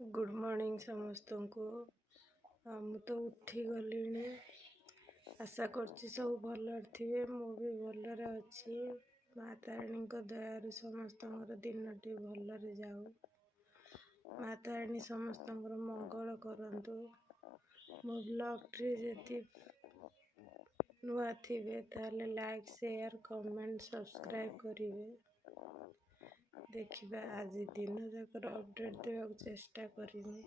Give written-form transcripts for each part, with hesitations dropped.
Good morning समस्त को। मु तो उठी गली। आशा कर सब भल थे। मु भी भलरे अच्छी। माँ तारिणी दयारू समस्त दिनटी भलरे जाऊ। माँ तारिणी समस्त मंगल करंतु। मो ब्लॉग टी जदि नुआ थे ताले लाइक शेयर कमेंट सब्सक्राइब करेंगे। देखिबा आज दिन जाकर अपडेट देवाक चेष्टा करिमी।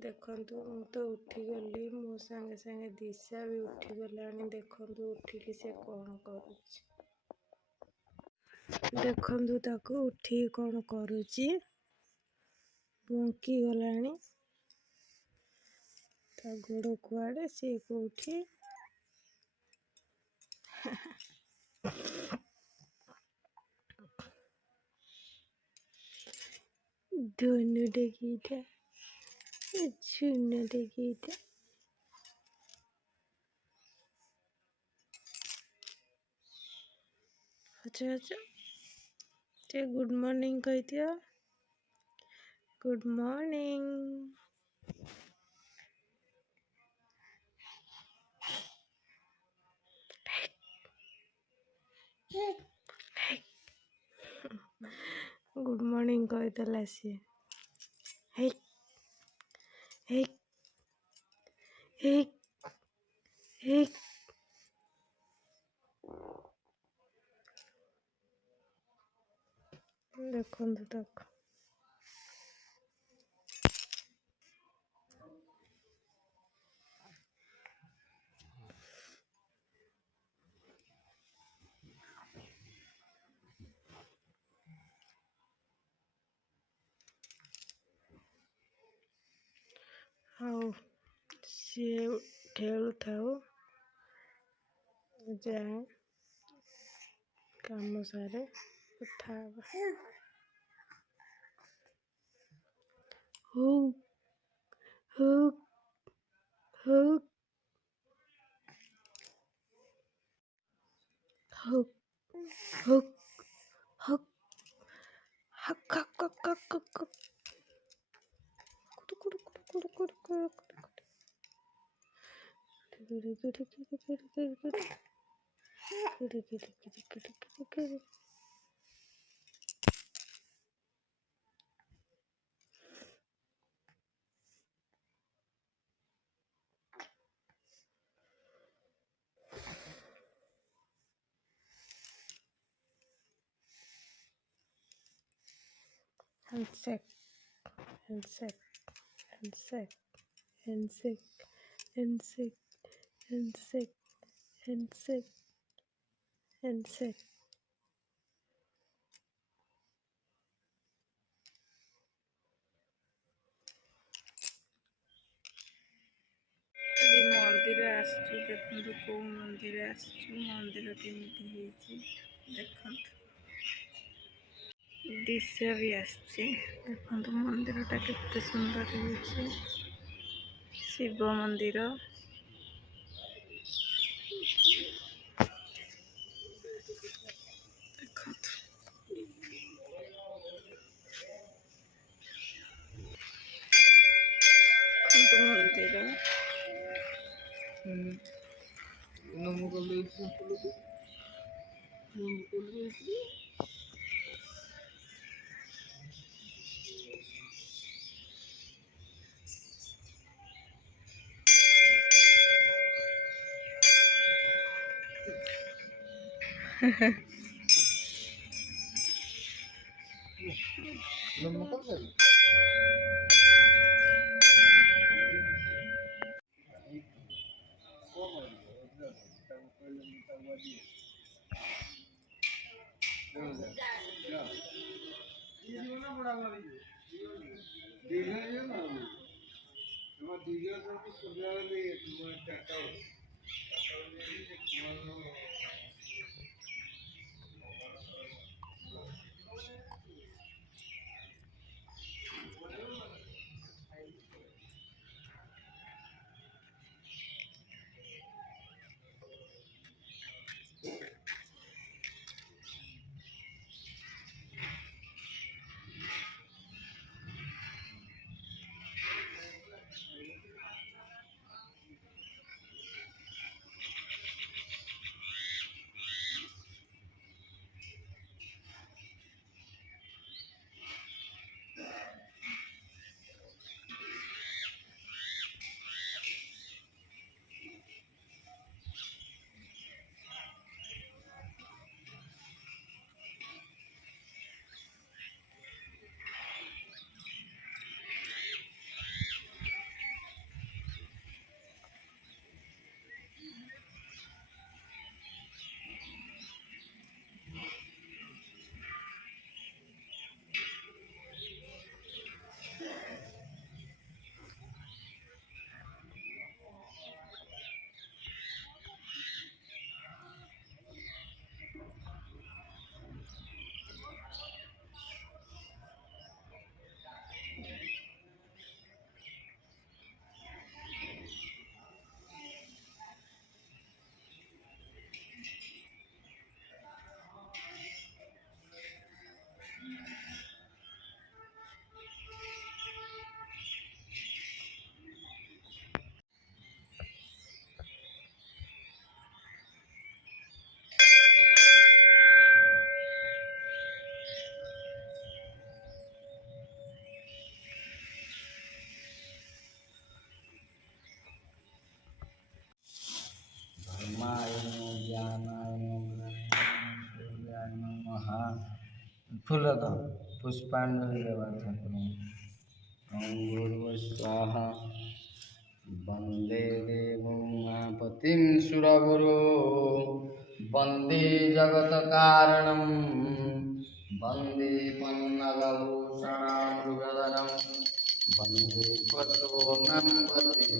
देखंतु मु तो उठी गली। मो संगे संगे दिशा भी उठी गलानी। देखंतु उठिकी से कौन करुछि। देखंतु ताको उठी कौन करुछि। बंकी गलानी। ता गोड़ कुआड़े से कोठी। धुनु डेगीटा झुनु डेगीटा अच्छा अच्छा ते गुड मॉर्निंग कह दिया। Good morning. गुड मॉर्निंग कहला सी। हे हे हे हे देखंतु तक हाँ सी खेलु थाऊ जाए काम सारे उठा हो हो हो हो हो हो हक हक हक हक हक कुड़ कुड़ कुड़ कुड़ कुड़ कुड़ कुड़ कुड़ कुड़ कुड़। Handshake, handshake, handshake, handshake, handshake, handshake, handshake, handshake. मंदिर आसचु देखंतु को मंदिर आसचु मंदिर केमिति हेछि देखंतु। दिशा भी आसछि देखंतु मंदिरटा केते सुंदर हेछि। शिव मंदिर देखंतु। देखंतु मंदिर फूल दो पुष्पांजलि देवा ठाकुर भूर्भुवः स्वाहा वंदे देवोमापतिं सुरगुरो वंदे जगत्कारणं वंदे पन्नगभूषणं मृगधरं वंदे पशूनां पतिं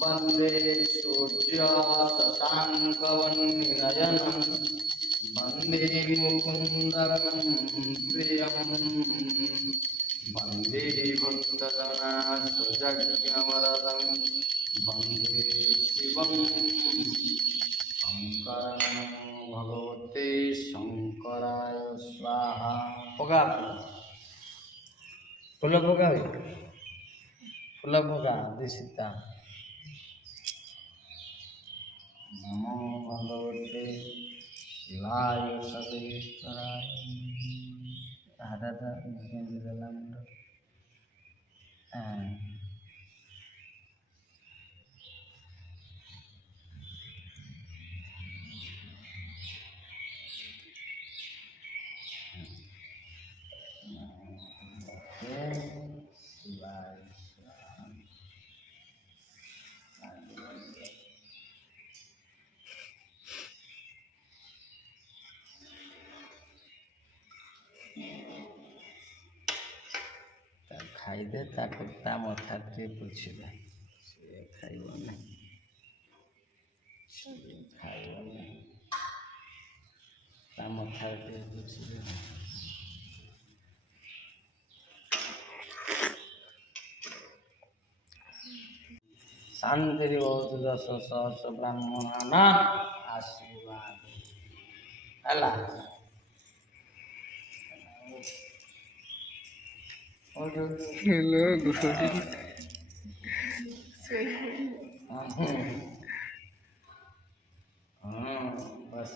वंदे सूर्यशशाङ्कवन्निनयनं वंदे मुकुन्दं प्रियं वंदे भक्तजनाश्वयज्ञवरदं वंदे शिवं शङ्करं भगवते शंकराय स्वाहा पका फूल पका फूल पका दिसीता नमो भगवते शिवाय सर्वेश्वराय हादादा गेंद dalam शिवाय खाइदे ताको ता मथा टे पुछिबे से खाइबो नहीं खाइबो नहीं ता मथा टे पुछिबे शांति बहुत दस सहस्र ब्राह्मण आशीर्वाद हला हेलो बस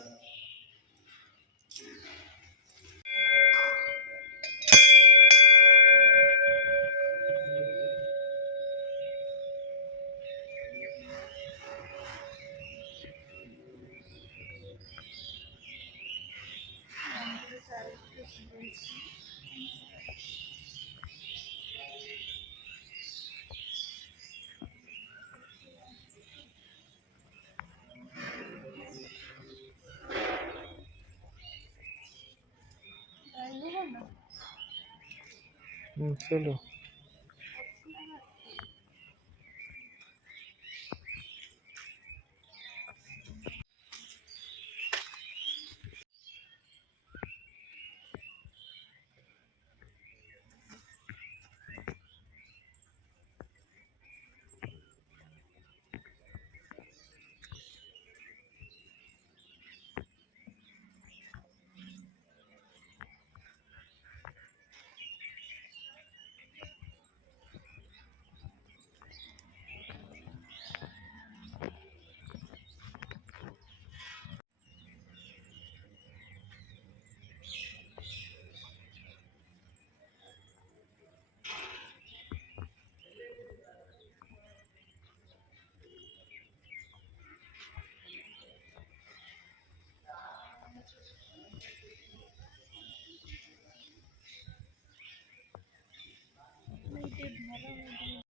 चलो